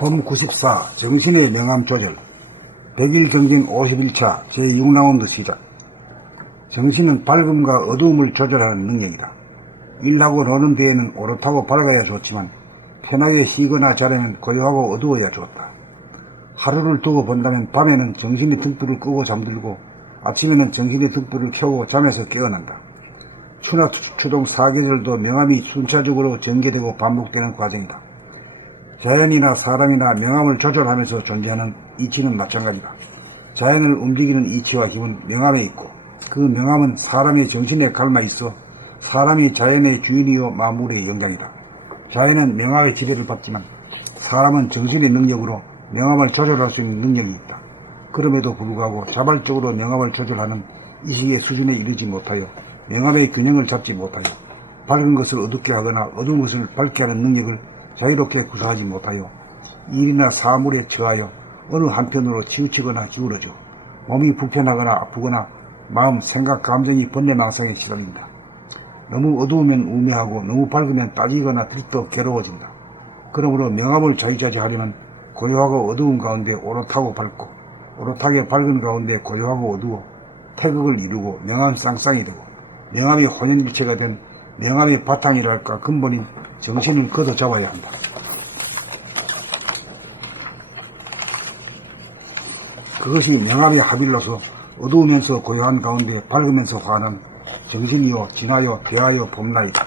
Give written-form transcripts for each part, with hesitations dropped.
홈 94 정신의 명암 조절 100일 경진 51차 제6라운드 시작. 정신은 밝음과 어두움을 조절하는 능력이다. 일하고 노는 데에는 오롯하고 밝아야 좋지만 편하게 쉬거나 자려면 고요하고 어두워야 좋다. 하루를 두고 본다면 밤에는 정신의 등불을 끄고 잠들고 아침에는 정신의 등불을 켜고 잠에서 깨어난다. 추나 추동 사계절도 명암이 순차적으로 전개되고 반복되는 과정이다. 자연이나 사람이나 명암을 조절하면서 존재하는 이치는 마찬가지다. 자연을 움직이는 이치와 힘은 명암에 있고 그 명암은 사람의 정신에 갈마 있어 사람이 자연의 주인이요 만물의 영장이다. 자연은 명암의 지배를 받지만 사람은 정신의 능력으로 명암을 조절할 수 있는 능력이 있다. 그럼에도 불구하고 자발적으로 명암을 조절하는 이식의 수준에 이르지 못하여 명암의 균형을 잡지 못하여 밝은 것을 어둡게 하거나 어두운 것을 밝게 하는 능력을 자유롭게 구사하지 못하여 일이나 사물에 처하여 어느 한편으로 치우치거나 기울어져 몸이 불편하거나 아프거나 마음, 생각, 감정이 번뇌망상에 시달린다. 너무 어두우면 우매하고 너무 밝으면 따지거나 들떠 괴로워진다. 그러므로 명암을 자유자재하려면 고요하고 어두운 가운데 오롯하고 밝고 오롯하게 밝은 가운데 고요하고 어두워 태극을 이루고 명암 쌍쌍이 되고 명암이 혼연일체가 된 명암의 바탕이랄까 근본인 정신을 걷어잡아야 한다. 그것이 명암의 합일로서 어두우면서 고요한 가운데 밝으면서 환한 정신이요 진하여 배하여 봄나이다.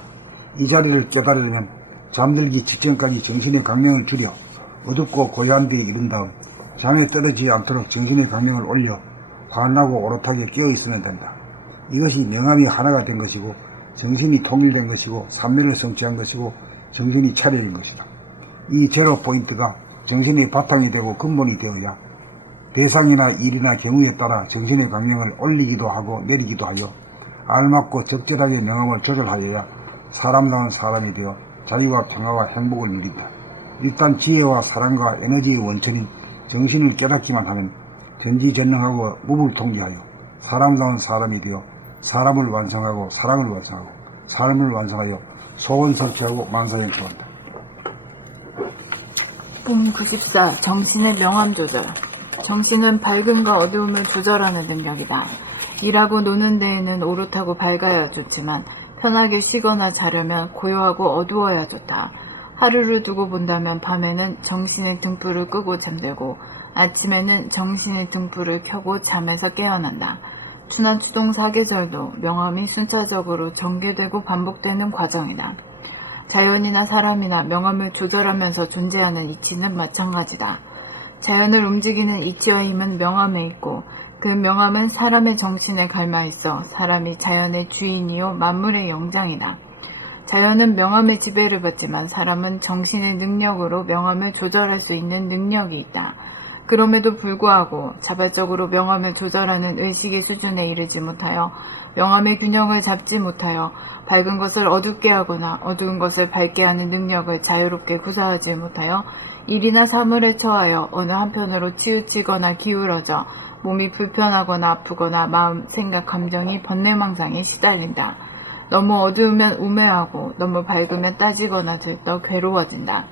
이 자리를 깨달으려면 잠들기 직전까지 정신의 강령을 줄여 어둡고 고요한 데에 이른 다음 잠에 떨어지지 않도록 정신의 강령을 올려 환하고 오롯하게 깨어있으면 된다. 이것이 명암이 하나가 된 것이고 정신이 통일된 것이고 삼면을 성취한 것이고 정신이 차려진 것이다. 이 제로 포인트가 정신의 바탕이 되고 근본이 되어야 대상이나 일이나 경우에 따라 정신의 강령을 올리기도 하고 내리기도 하여 알맞고 적절하게 명암을 조절하여야 사람다운 사람이 되어 자유와 평화와 행복을 누린다. 일단 지혜와 사랑과 에너지의 원천인 정신을 깨닫기만 하면 전지전능하고 무불통제하여 사람다운 사람이 되어 사람을 완성하고 사랑을 완성하고 삶을 완성하여 소원 성취하고 만사에 들어간다. 홈 94 정신의 명암 조절. 정신은 밝음과 어두움을 조절하는 능력이다. 일하고 노는 데에는 오롯하고 밝아야 좋지만 편하게 쉬거나 자려면 고요하고 어두워야 좋다. 하루를 두고 본다면 밤에는 정신의 등불을 끄고 잠들고 아침에는 정신의 등불을 켜고 잠에서 깨어난다. 추나 추동 사계절도 명암이 순차적으로 전개되고 반복되는 과정이다. 자연이나 사람이나 명암을 조절하면서 존재하는 이치는 마찬가지다. 자연을 움직이는 이치와 힘은 명암에 있고 그 명암은 사람의 정신에 갈마 있어 사람이 자연의 주인이요 만물의 영장이다. 자연은 명암의 지배를 받지만 사람은 정신의 능력으로 명암을 조절할 수 있는 능력이 있다. 그럼에도 불구하고 자발적으로 명암을 조절하는 의식의 수준에 이르지 못하여 명암의 균형을 잡지 못하여 밝은 것을 어둡게 하거나 어두운 것을 밝게 하는 능력을 자유롭게 구사하지 못하여 일이나 사물에 처하여 어느 한편으로 치우치거나 기울어져 몸이 불편하거나 아프거나 마음, 생각, 감정이 번뇌망상에 시달린다. 너무 어두우면 우매하고 너무 밝으면 따지거나 들떠 괴로워진다.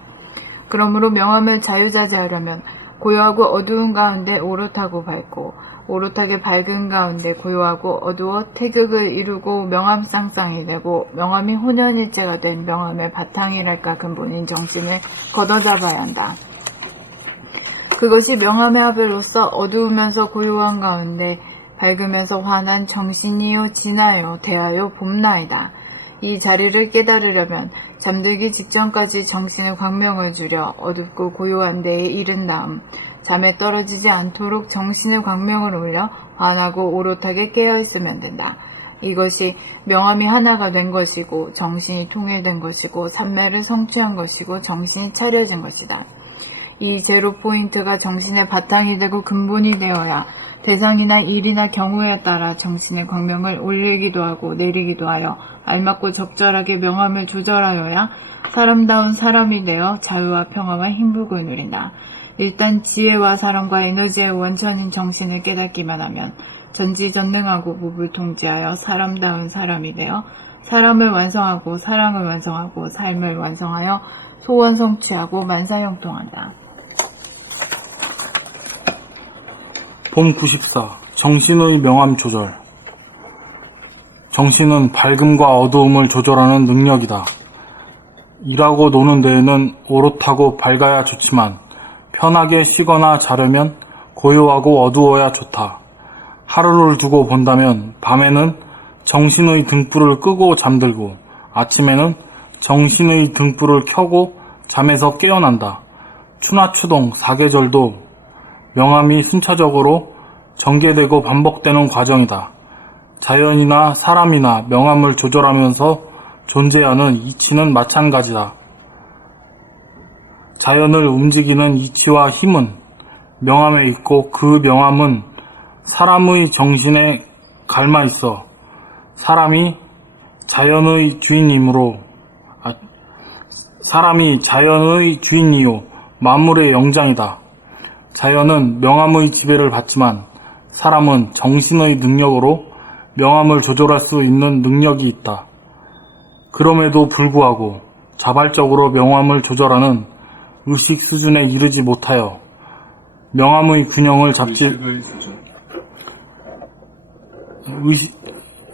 그러므로 명암을 자유자재하려면 고요하고 어두운 가운데 오롯하고 밝고 오롯하게 밝은 가운데 고요하고 어두워 태극을 이루고 명암 쌍쌍이 되고 명암이 혼연일체가 된 명암의 바탕이랄까 근본인 정신을 걷어잡아야 한다. 그것이 명암의 합일로서 어두우면서 고요한 가운데 밝으면서 환한 정신이요 진하여 대하여 봄나이다. 이 자리를 깨달으려면 잠들기 직전까지 정신의 광명을 줄여 어둡고 고요한 데에 이른 다음 잠에 떨어지지 않도록 정신의 광명을 올려 환하고 오롯하게 깨어있으면 된다. 이것이 명암이 하나가 된 것이고 정신이 통일된 것이고 삼매를 성취한 것이고 정신이 차려진 것이다. 이 제로 포인트가 정신의 바탕이 되고 근본이 되어야 대상이나 일이나 경우에 따라 정신의 광명을 올리기도 하고 내리기도 하여 알맞고 적절하게 명암을 조절하여야 사람다운 사람이 되어 자유와 평화와 행복을 누린다. 일단 지혜와 사랑과 에너지의 원천인 정신을 깨닫기만 하면 전지전능하고 무불통지하여 사람다운 사람이 되어 사람을 완성하고 사랑을 완성하고 삶을 완성하여 소원 성취하고 만사형통한다. 봄 94. 정신의 명암 조절. 정신은 밝음과 어두움을 조절하는 능력이다. 일하고 노는 데에는 오롯하고 밝아야 좋지만 편하게 쉬거나 자려면 고요하고 어두워야 좋다. 하루를 두고 본다면 밤에는 정신의 등불을 끄고 잠들고 아침에는 정신의 등불을 켜고 잠에서 깨어난다. 추나추동 사계절도 명암이 순차적으로 전개되고 반복되는 과정이다. 자연이나 사람이나 명암을 조절하면서 존재하는 이치는 마찬가지다. 자연을 움직이는 이치와 힘은 명암에 있고 그 명암은 사람의 정신에 갈마 있어 사람이 자연의 주인이요 만물의 영장이다. 자연은 명암의 지배를 받지만 사람은 정신의 능력으로 명암을 조절할 수 있는 능력이 있다. 그럼에도 불구하고 자발적으로 명암을 조절하는 의식 수준에 이르지 못하여 명암의 균형을 잡지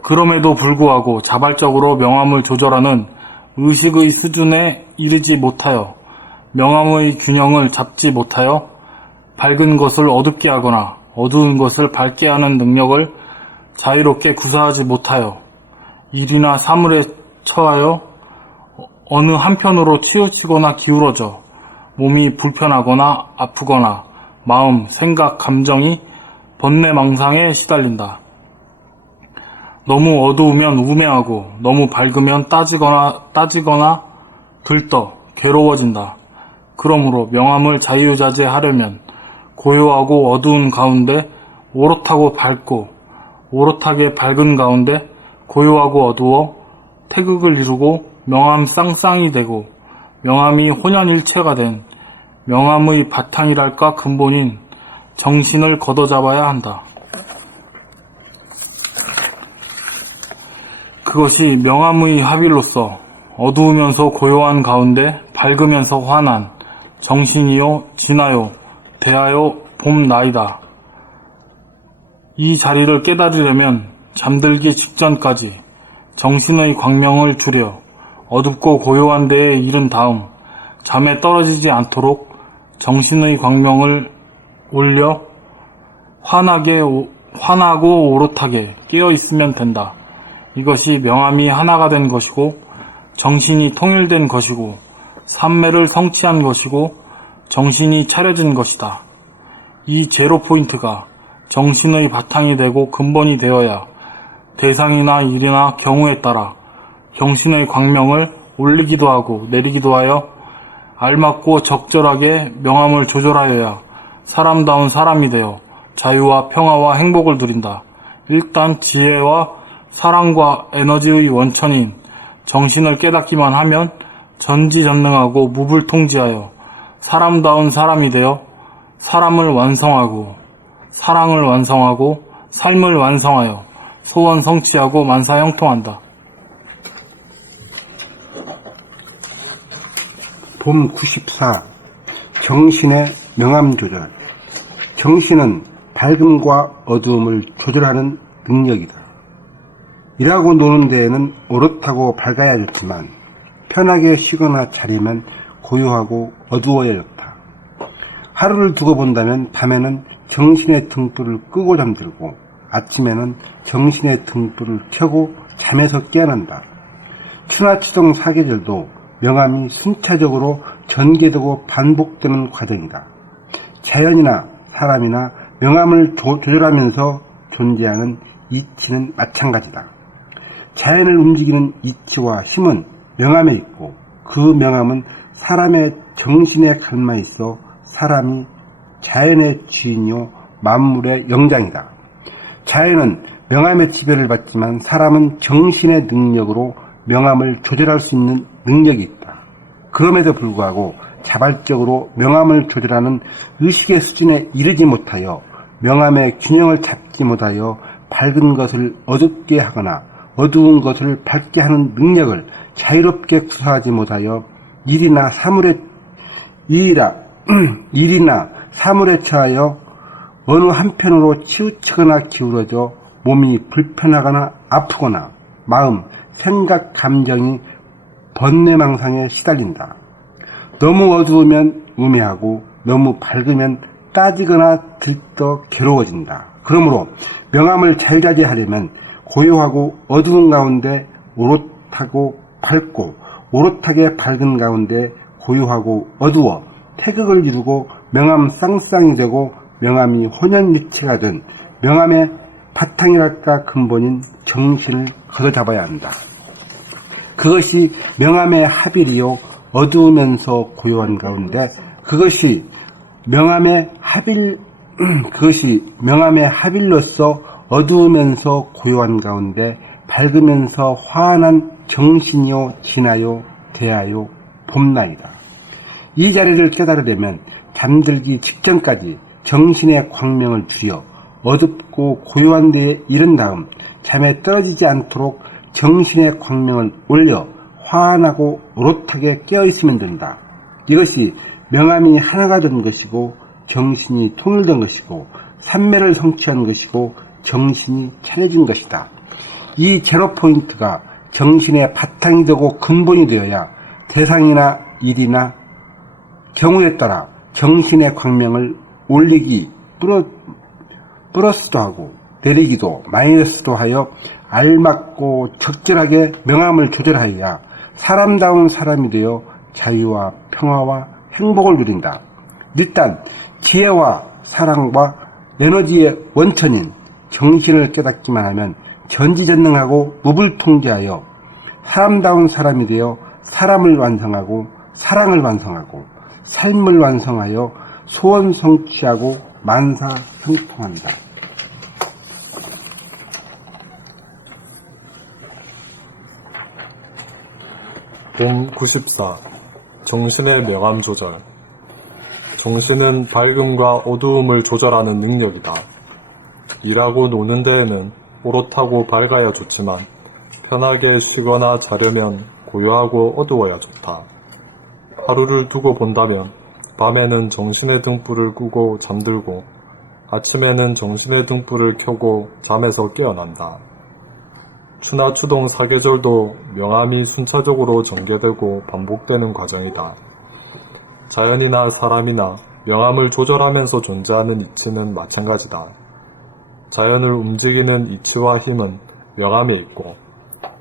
그럼에도 불구하고 자발적으로 명암을 조절하는 의식의 수준에 이르지 못하여 명암의 균형을 잡지 못하여 밝은 것을 어둡게 하거나 어두운 것을 밝게 하는 능력을 자유롭게 구사하지 못하여 일이나 사물에 처하여 어느 한편으로 치우치거나 기울어져 몸이 불편하거나 아프거나 마음, 생각, 감정이 번뇌망상에 시달린다. 너무 어두우면 우매하고 너무 밝으면 따지거나 들떠 괴로워진다. 그러므로 명암을 자유자재하려면 고요하고 어두운 가운데 오롯하고 밝고 오롯하게 밝은 가운데 고요하고 어두워 태극을 이루고 명암 쌍쌍이 되고 명암이 혼연일체가 된 명암의 바탕이랄까 근본인 정신을 걷어잡아야 한다. 그것이 명암의 합일로서 어두우면서 고요한 가운데 밝으면서 환한 정신이요 진하요 대하여 봄나이다. 이 자리를 깨달으려면 잠들기 직전까지 정신의 광명을 줄여 어둡고 고요한 데에 이른 다음 잠에 떨어지지 않도록 정신의 광명을 올려 환하고 오롯하게 깨어 있으면 된다. 이것이 명암이 하나가 된 것이고 정신이 통일된 것이고 삼매를 성취한 것이고 정신이 차려진 것이다. 이 제로 포인트가 정신의 바탕이 되고 근본이 되어야 대상이나 일이나 경우에 따라 정신의 광명을 올리기도 하고 내리기도 하여 알맞고 적절하게 명암을 조절하여야 사람다운 사람이 되어 자유와 평화와 행복을 누린다. 일단 지혜와 사랑과 에너지의 원천인 정신을 깨닫기만 하면 전지전능하고 무불통지하여 사람다운 사람이 되어 사람을 완성하고 사랑을 완성하고 삶을 완성하여 소원 성취하고 만사형통한다. 봄 94. 정신의 명암 조절. 정신은 밝음과 어두움을 조절하는 능력이다. 일하고 노는 데에는 오롯하고 밝아야 좋지만 편하게 쉬거나 자리면 고요하고 어두워야 좋다. 하루를 두고 본다면 밤에는 정신의 등불을 끄고 잠들고 아침에는 정신의 등불을 켜고 잠에서 깨어난다. 추나추동 사계절도 명암이 순차적으로 전개되고 반복되는 과정이다. 자연이나 사람이나 명암을 조절하면서 존재하는 이치는 마찬가지다. 자연을 움직이는 이치와 힘은 명암에 있고 그 명암은 사람의 정신에 갈마 있어 사람이 자연의 주인이요 만물의 영장이다. 자연은 명암의 지배를 받지만 사람은 정신의 능력으로 명암을 조절할 수 있는 능력이 있다. 그럼에도 불구하고 자발적으로 명암을 조절하는 의식의 수준에 이르지 못하여 명암의 균형을 잡지 못하여 밝은 것을 어둡게 하거나 어두운 것을 밝게 하는 능력을 자유롭게 구사하지 못하여 일이나 사물에 처하여 어느 한편으로 치우치거나 기울어져 몸이 불편하거나 아프거나 마음, 생각, 감정이 번뇌망상에 시달린다. 너무 어두우면 우매하고 너무 밝으면 따지거나 들떠 괴로워진다. 그러므로 명암을 자유자재 하려면 고요하고 어두운 가운데 오롯하고 밝고 오롯하게 밝은 가운데 고요하고 어두워 태극을 이루고 명암 쌍쌍이 되고 명암이 혼연일체가 된 명암의 바탕이랄까 근본인 정신을 걷어잡아야 한다. 그것이 명암의 합일이요 어두우면서 고요한 가운데 그것이 명암의 합일로서 어두우면서 고요한 가운데 밝으면서 환한 정신이요 진하요 대하요 봄나이다. 이 자리를 깨달으려면 잠들기 직전까지 정신의 광명을 쥐어 어둡고 고요한 데에 이른 다음 잠에 떨어지지 않도록 정신의 광명을 올려 환하고 오롯하게 깨어있으면 된다. 이것이 명암이 하나가 된 것이고 정신이 통일된 것이고 삼매를 성취한 것이고 정신이 차려진 것이다. 이 제로 포인트가 정신의 바탕이 되고 근본이 되어야 대상이나 일이나 경우에 따라 정신의 광명을 올리기 플러스도 하고 내리기도 마이너스도 하여 알맞고 적절하게 명암을 조절하여야 사람다운 사람이 되어 자유와 평화와 행복을 누린다. 일단 지혜와 사랑과 에너지의 원천인 정신을 깨닫기만 하면 전지전능하고 무불통제하여 사람다운 사람이 되어 사람을 완성하고 사랑을 완성하고 삶을 완성하여 소원 성취하고 만사 형통한다. 봄 94. 정신의 명암 조절. 정신은 밝음과 어두움을 조절하는 능력이다. 일하고 노는 데에는 오롯하고 밝아야 좋지만 편하게 쉬거나 자려면 고요하고 어두워야 좋다. 하루를 두고 본다면 밤에는 정신의 등불을 끄고 잠들고 아침에는 정신의 등불을 켜고 잠에서 깨어난다. 추나 추동 사계절도 명암이 순차적으로 전개되고 반복되는 과정이다. 자연이나 사람이나 명암을 조절하면서 존재하는 이치는 마찬가지다. 자연을 움직이는 이치와 힘은 명암에 있고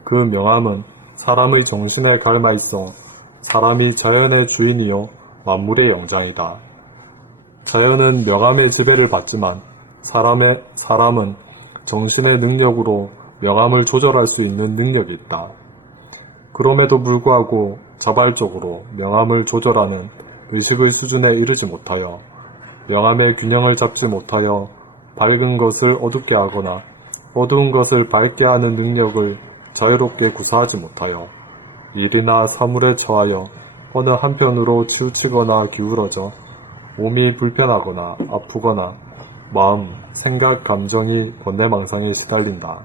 그 명암은 사람의 정신에 갈마 있어 사람이 자연의 주인이요 만물의 영장이다. 자연은 명암의 지배를 받지만 사람은 정신의 능력으로 명암을 조절할 수 있는 능력이 있다. 그럼에도 불구하고 자발적으로 명암을 조절하는 의식의 수준에 이르지 못하여 명암의 균형을 잡지 못하여 밝은 것을 어둡게 하거나 어두운 것을 밝게 하는 능력을 자유롭게 구사하지 못하여 일이나 사물에 처하여 어느 한편으로 치우치거나 기울어져 몸이 불편하거나 아프거나 마음, 생각, 감정이 번뇌망상에 시달린다.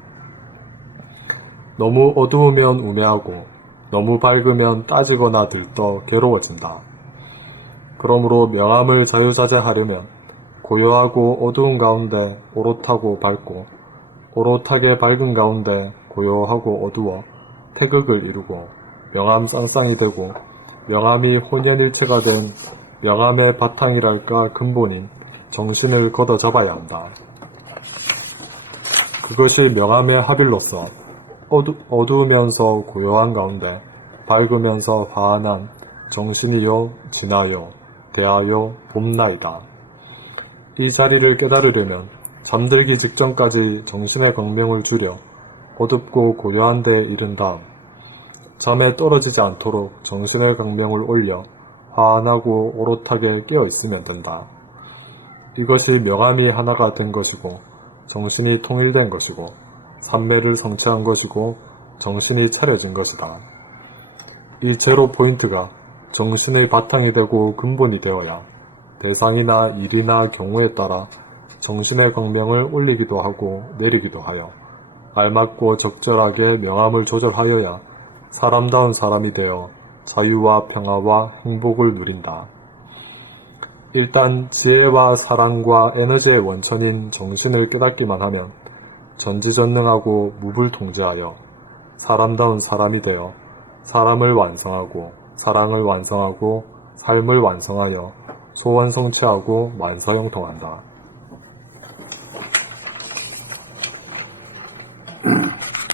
너무 어두우면 우매하고 너무 밝으면 따지거나 들떠 괴로워진다. 그러므로 명암을 자유자재하려면 고요하고 어두운 가운데 오롯하고 밝고 오롯하게 밝은 가운데 고요하고 어두워 태극을 이루고 명암 쌍쌍이 되고 명암이 혼연일체가 된 명암의 바탕이랄까 근본인 정신을 걷어잡아야 한다. 그것이 명암의 합일로서 어두우면서 고요한 가운데 밝으면서 환한 정신이요 진하요 대하요 봄나이다. 이 자리를 깨달으려면 잠들기 직전까지 정신의 광명을 줄여 어둡고 고요한 데에 이른 다음 잠에 떨어지지 않도록 정신의 광명을 올려 환하고 오롯하게 깨어 있으면 된다. 이것이 명암이 하나가 된 것이고 정신이 통일된 것이고 삼매를 성취한 것이고 정신이 차려진 것이다. 이 제로 포인트가 정신의 바탕이 되고 근본이 되어야 대상이나 일이나 경우에 따라 정신의 광명을 올리기도 하고 내리기도 하여 알맞고 적절하게 명암을 조절하여야 사람다운 사람이 되어 자유와 평화와 행복을 누린다. 일단 지혜와 사랑과 에너지의 원천인 정신을 깨닫기만 하면 전지전능하고 무불통제하여 사람다운 사람이 되어 사람을 완성하고 사랑을 완성하고 삶을 완성하여 소원 성취하고 만사형통한다.